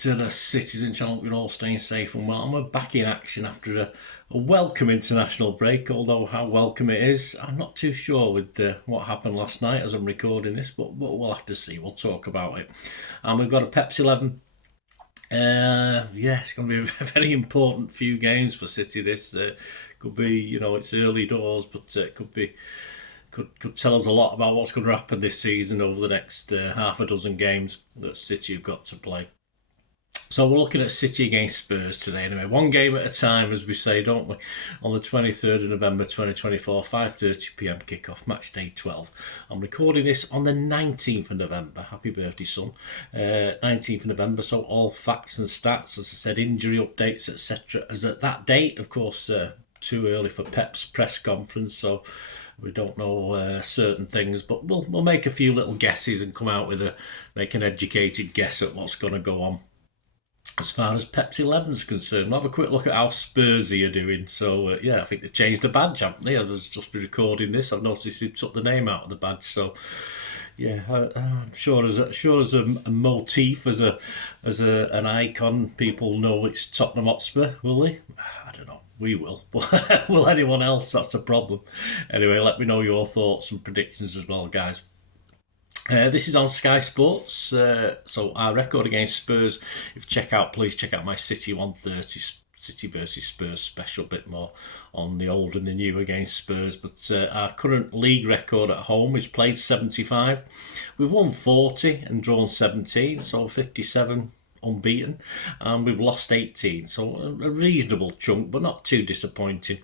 to the Citizen channel. You're all staying safe and well. I'm back in action after a welcome international break, although how welcome it is, I'm not too sure with what happened last night as I'm recording this, but we'll have to see. We'll talk about it. And we've got a Pepsi 11. It's going to be a very important few games for City. This could be, it's early doors, but it could tell us a lot about what's going to happen this season over the next half a dozen games that City have got to play. So we're looking at City against Spurs today anyway. One game at a time, as we say, don't we? On the 23rd of November 2024, 5:30pm kickoff, match day 12. I'm recording this on the 19th of November. Happy birthday, son. 19th of November, so all facts and stats, as I said, injury updates, etc. As at that date, of course, too early for Pep's press conference, so we don't know certain things, but we'll make a few little guesses and come out with make an educated guess at what's going to go on. As far as Pepsi 11 is concerned, we'll have a quick look at how Spursy are doing. So, I think they've changed the badge, haven't they? I've just been recording this. I've noticed they took the name out of the badge. So, I'm sure as a motif, as an icon, people know it's Tottenham Hotspur, will they? I don't know. We will. But will anyone else? That's the problem. Anyway, let me know your thoughts and predictions as well, guys. This is on Sky Sports, so our record against Spurs, please check out my City 130 City versus Spurs special, bit more on the old and the new against Spurs. But our current league record at home is played 75. We've won 40 and drawn 17, so 57 unbeaten, and we've lost 18, so a reasonable chunk, but not too disappointing.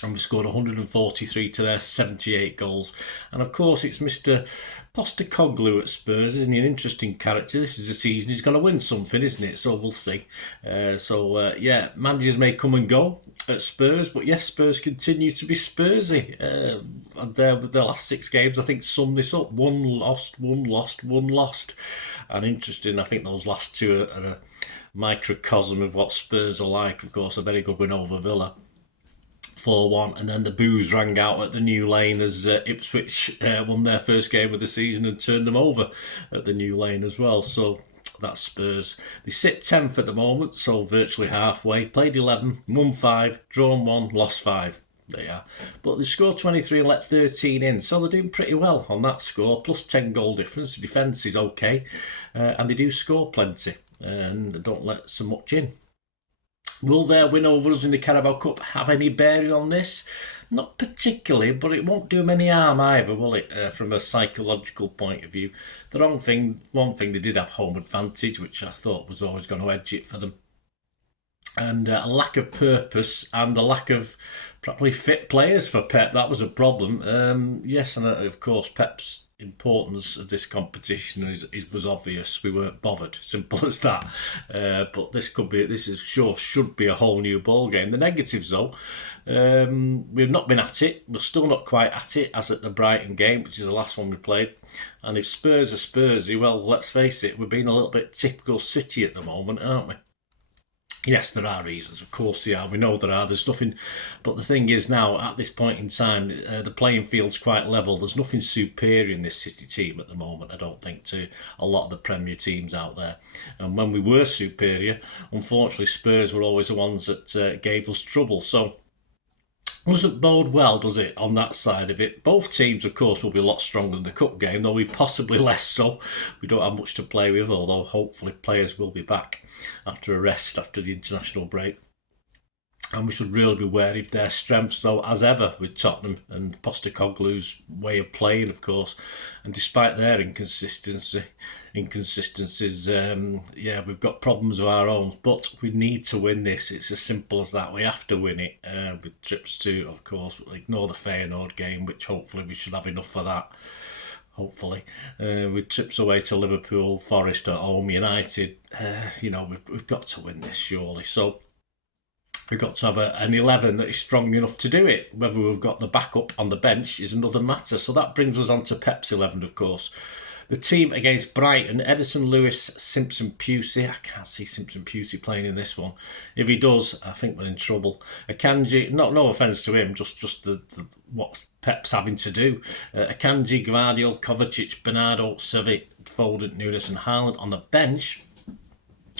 And we scored 143 to their 78 goals. And of course, it's Mr. Postecoglou at Spurs, isn't he? An interesting character. This is a season he's going to win something, isn't it? So we'll see. Managers may come and go at Spurs, but yes, Spurs continue to be Spursy. Their last 6 games, I think, sum this up. 1 lost, 1 lost, 1 lost. And interesting, I think those last 2 are a microcosm of what Spurs are like. Of course, a very good win over Villa. 4-1, and then the boos rang out at the New Lane as Ipswich won their first game of the season and turned them over at the New Lane as well. So that's Spurs. They sit 10th at the moment, so virtually halfway. Played 11, won 5, drawn 1, lost 5. There you are. But they scored 23 and let 13 in, so they're doing pretty well on that score. Plus 10 goal difference. The defence is okay, and they do score plenty and don't let so much in. Will their win over us in the Carabao Cup have any bearing on this? Not particularly, but it won't do them any harm either, will it, from a psychological point of view? The one thing, they did have home advantage, which I thought was always going to edge it for them. And a lack of purpose and a lack of probably fit players for Pep, that was a problem. Yes, and of course, Pep's importance of this competition was obvious. We weren't bothered, simple as that. But this should be a whole new ball game. The negatives though, we've not been at it. We're still not quite at it as at the Brighton game, which is the last one we played. And if Spurs are Spursy, well, let's face it, we're being a little bit typical City at the moment, aren't we? Yes, there are reasons. Of course there are. We know there are. There's nothing. But the thing is now, at this point in time, the playing field's quite level. There's nothing superior in this City team at the moment, I don't think, to a lot of the Premier teams out there. And when we were superior, unfortunately, Spurs were always the ones that gave us trouble. So doesn't bode well, does it, on that side of it? Both teams, of course, will be a lot stronger in the cup game, though we possibly less so. We don't have much to play with, although hopefully players will be back after a rest, after the international break. And we should really be wary of their strengths, though, as ever, with Tottenham and Postecoglou's way of playing, of course. And despite their inconsistencies, we've got problems of our own. But we need to win this. It's as simple as that. We have to win it. With trips to, of course, ignore the Feyenoord game, which hopefully we should have enough for that. Hopefully, with trips away to Liverpool, Forest at home, United, we've got to win this, surely. So we've got to have an 11 that is strong enough to do it. Whether we've got the backup on the bench is another matter. So that brings us on to Pep's 11, of course. The team against Brighton, Edison, Lewis, Simpson, Pusey. I can't see Simpson, Pusey playing in this one. If he does, I think we're in trouble. Akanji, no offence to him, just the what Pep's having to do. Akanji, Gvardiol, Kovacic, Bernardo, Savic, Foden, Nunes and Haaland on the bench.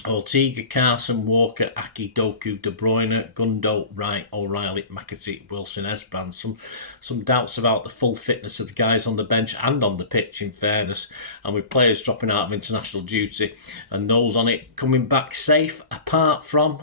Ortega, Carson, Walker, Aki, Doku, De Bruyne, Gundo, Wright, O'Reilly, McAtee, Wilson, Esbrand. Some doubts about the full fitness of the guys on the bench and on the pitch, in fairness, and with players dropping out of international duty and those on it coming back safe, apart from,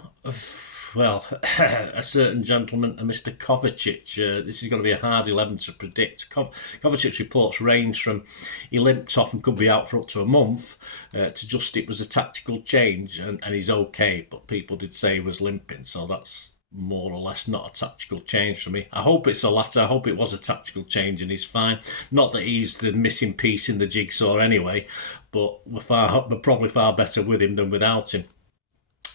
well, a certain gentleman, Mr. Kovacic. This is going to be a hard 11 to predict. Kovacic reports range from he limped off and could be out for up to a month to just it was a tactical change and he's okay, but people did say he was limping, so that's more or less not a tactical change for me. I hope it's a latter. I hope it was a tactical change and he's fine. Not that he's the missing piece in the jigsaw anyway, but we're probably far better with him than without him.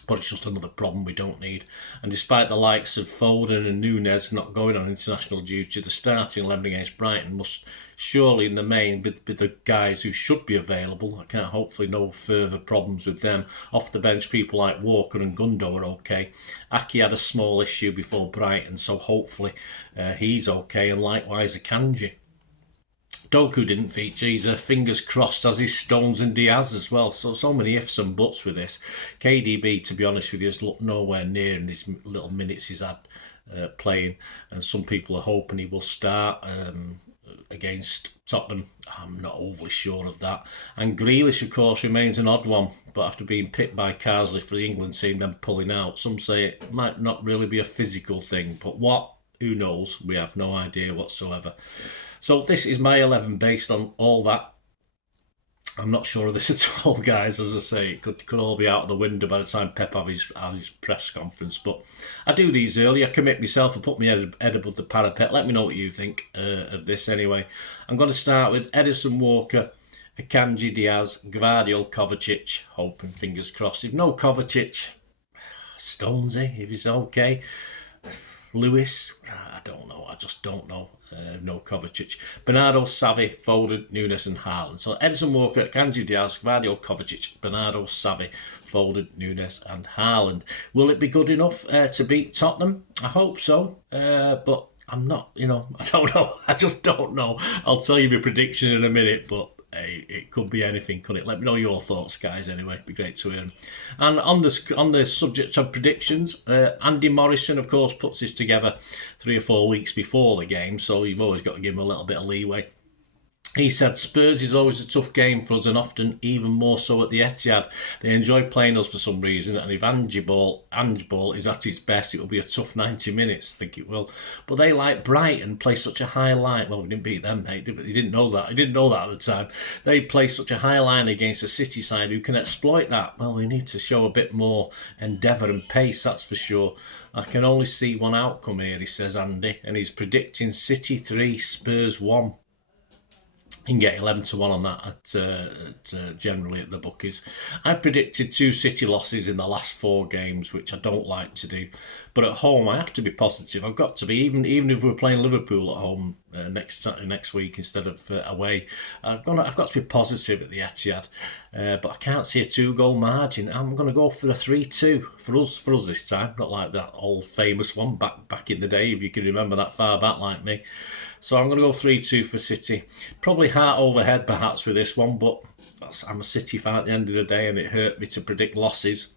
But it's just another problem we don't need. And despite the likes of Foden and Núñez not going on international duty, the starting 11 against Brighton must surely in the main be the guys who should be available. I can't hopefully no further problems with them. Off the bench, people like Walker and Gundo are okay. Aki had a small issue before Brighton, so hopefully he's okay, and likewise Akanji. Doku didn't feature. He's fingers crossed as his Stones and Diaz as well. So many ifs and buts with this. KDB, to be honest with you, has looked nowhere near in his little minutes he's had playing. And some people are hoping he will start against Tottenham. I'm not overly sure of that. And Grealish, of course, remains an odd one. But after being picked by Carsley for the England team, then pulling out, some say it might not really be a physical thing. But what? Who knows? We have no idea whatsoever. So this is my 11 based on all that. I'm not sure of this at all, guys. As I say, it could all be out of the window by the time Pep have his press conference. But I do these early. I commit myself and put my head above the parapet. Let me know what you think of this anyway. I'm going to start with Edison, Walker, Akanji, Diaz, Gvardiol, Kovacic. Hoping, fingers crossed. If no Kovacic, Stonesy, if he's okay. Lewis, I don't know. I just don't know. No Kovacic. Bernardo, Savi, Foden, Núñez and Haaland. So Edison, Walker, Kanji, Diaz, Gvardiol, Kovacic, Bernardo, Savi, Foden, Núñez and Haaland. Will it be good enough to beat Tottenham? I hope so. But I'm not, I don't know. I just don't know. I'll tell you my prediction in a minute, but hey, it could be anything, couldn't it? Let me know your thoughts, guys, anyway. It'd be great to hear them. And on the subject of predictions, Andy Morrison, of course, puts this together 3 or 4 weeks before the game, so you've always got to give him a little bit of leeway. He said Spurs is always a tough game for us and often even more so at the Etihad. They enjoy playing us for some reason, and if Ange Ball is at its best, it will be a tough 90 minutes. I think it will. But they, like Brighton, play such a high line. Well, we didn't beat them, mate. He didn't know that. He didn't know that at the time. They play such a high line against a City side who can exploit that. Well, we need to show a bit more endeavour and pace, that's for sure. I can only see one outcome here, he says, Andy, and he's predicting City 3, Spurs 1. You can get 11 to 1 on that generally at the bookies. I predicted 2 City losses in the last 4 games, which I don't like to do. But at home, I have to be positive. I've got to be, even if we're playing Liverpool at home next week instead of away. I've got to be positive at the Etihad. But I can't see a 2-goal margin. I'm going to go for a 3-2 for us this time. Not like that old famous one back in the day, if you can remember that far back like me. So I'm going to go 3-2 for City. Probably heart over head perhaps with this one, but I'm a City fan at the end of the day and it hurt me to predict losses.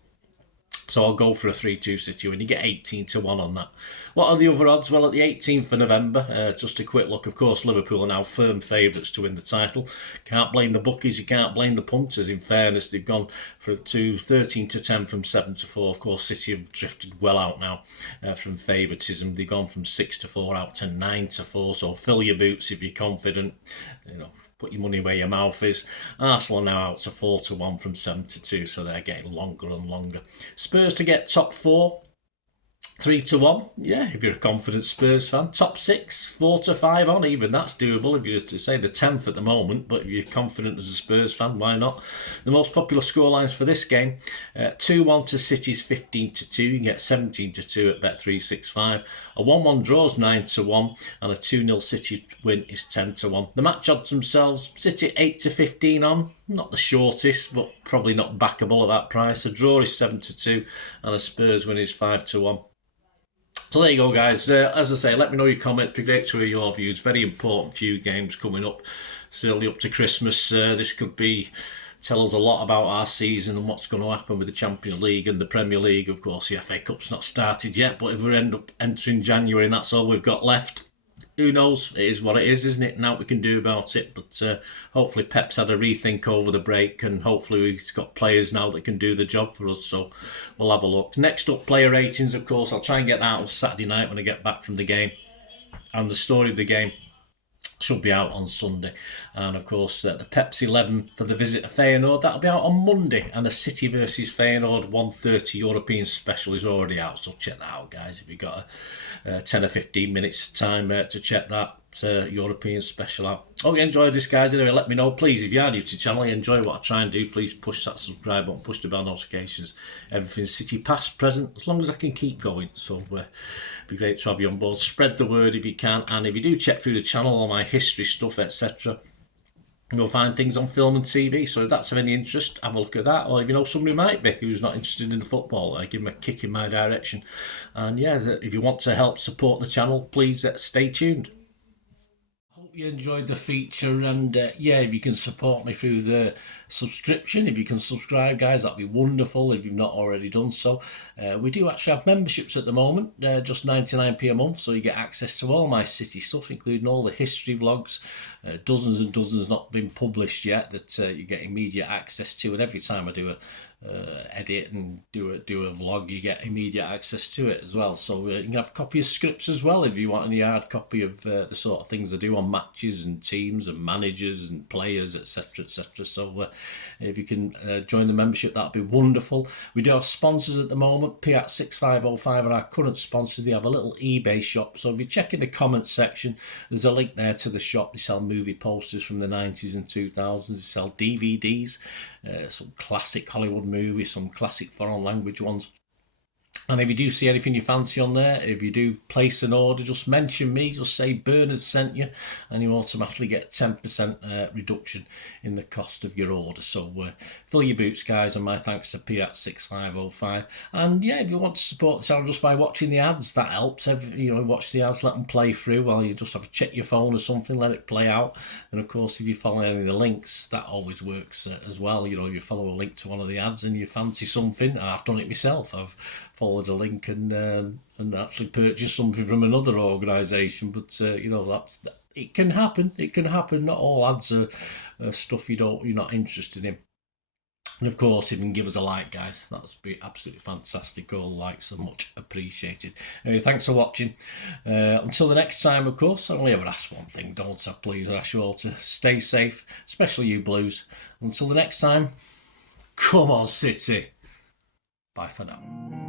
So I'll go for a 3-2 City when you get 18 to 1 on that. What are the other odds? Well, at the 18th of November, just a quick look, of course, Liverpool are now firm favourites to win the title. Can't blame the bookies, you can't blame the punters. In fairness, they've gone to 13 to 10 from 7 to 4. Of course, City have drifted well out now from favouritism. They've gone from 6 to 4 out to 9 to 4. So fill your boots if you're confident. Put your money where your mouth is. Arsenal are now out to 4 to 1 from 7 to 2, so they're getting longer and longer. Spurs to get top 4, 3 to 1. Yeah, if you're a confident Spurs fan. Top 6, 4 to 5 on, even that's doable if you're to say the 10th at the moment, but if you're confident as a Spurs fan, why not? The most popular scorelines for this game, 2-1 to City's 15 to 2. You can get 17 to 2 at Bet365. A 1-1 draws 9 to 1, and a 2-0 City win is 10 to 1. The match odds themselves, City 8 to 15 on. Not the shortest, but probably not backable at that price. A draw is 7 to 2, and a Spurs win is 5 to 1. So there you go, guys. As I say, let me know your comments. Be great to hear your views. Very important few games coming up. Certainly up to Christmas. This could be tell us a lot about our season and what's going to happen with the Champions League and the Premier League. Of course, the FA Cup's not started yet, but if we end up entering January and that's all we've got left, who knows? It is what it is, isn't it? Now we can do about it. But hopefully Pep's had a rethink over the break, and hopefully he's got players now that can do the job for us. So we'll have a look. Next up, player ratings, of course. I'll try and get that out on Saturday night when I get back from the game. And the story of the game should be out on Sunday. And of course, the Pep's 11 for the visit to Feyenoord, that'll be out on Monday. And the City versus Feyenoord 1:30 European special is already out. So check that out, guys, if you've got a 10 or 15 minutes time to check that European special out. Hope you enjoyed this, guys. Anyway, let me know, please, if you are new to the channel, you enjoy what I try and do, please push that subscribe button, push the bell notifications. Everything's City past, present, as long as I can keep going. So it'd be great to have you on board. Spread the word if you can, and if you do check through the channel, all my history stuff, etc., you'll find things on film and TV. So if that's of any interest, have a look at that. Or if you know somebody might be who's not interested in the football, give them a kick in my direction. And yeah, if you want to help support the channel, please stay tuned. Hope you enjoyed the feature, and yeah, if you can support me through the subscription, if you can subscribe, guys, that'd be wonderful if you've not already done so. We do actually have memberships at the moment, just 99p a month, so you get access to all my City stuff, including all the history vlogs, dozens and dozens not been published yet that you get immediate access to, and every time I do a edit and do a vlog, you get immediate access to it as well. So you can have a copy of scripts as well if you want any hard copy of the sort of things I do on matches and teams and managers and players, etc, etc. So if you can join the membership, that'd be wonderful. We do have sponsors at the moment. Kippax 6505 are our current sponsors. They have a little eBay shop, so if you check in the comments section, there's a link there to the shop. They sell movie posters from the 90s and 2000s. They sell DVDs, some classic Hollywood movies, some classic foreign language ones. And if you do see anything you fancy on there, if you do place an order, just mention me, just say Bernard sent you, and you automatically get 10% reduction in the cost of your order. So fill your boots, guys, and my thanks to Kippax 6505. And yeah, if you want to support the channel just by watching the ads, that helps. You know, watch the ads, let them play through while you just have to check your phone or something, let it play out. And of course, if you follow any of the links, that always works as well. You know, if you follow a link to one of the ads and you fancy something, I've done it myself. I've followed a link and actually purchase something from another organisation. But you know, it can happen. It can happen. Not all ads are stuff you're not interested in. And of course, if you can give us a like, guys, that would be absolutely fantastic. All likes are much appreciated. Anyway, thanks for watching. Until the next time, of course, I only ever ask one thing, don't I? Please, I ask you all to stay safe, especially you Blues. Until the next time, come on, City. Bye for now.